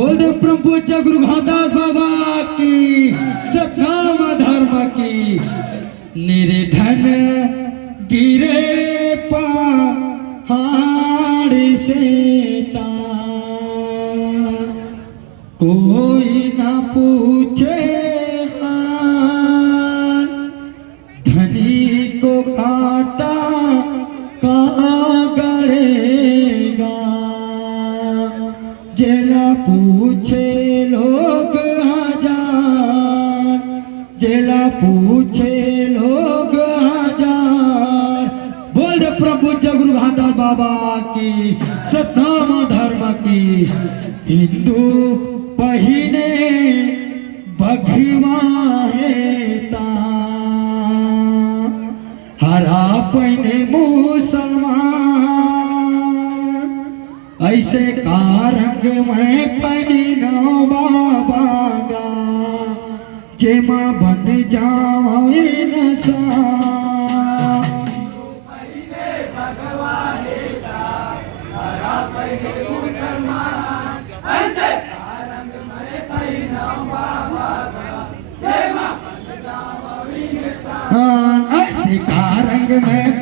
बोल दे परम पूज्य गुरु घादास बाबा की सतनाम धर्म की। निर्धन गिरे पहाड़ से कोई ना पूछे हाल, धनी को काटा कहाँ गड़ेगा, जेला पूछे लोग हजार, जेला पूछे लोग हजार। बोल दे प्रभु गुरु घादास बाबा की सतनाम धर्म की। हिंदू बहिने बघवा हेता, हरा पहिने मुसलमान, ऐसे का रंग में पहिनो बाबा गा, जेमा बन जावे इंसान। ऐसे का रंग में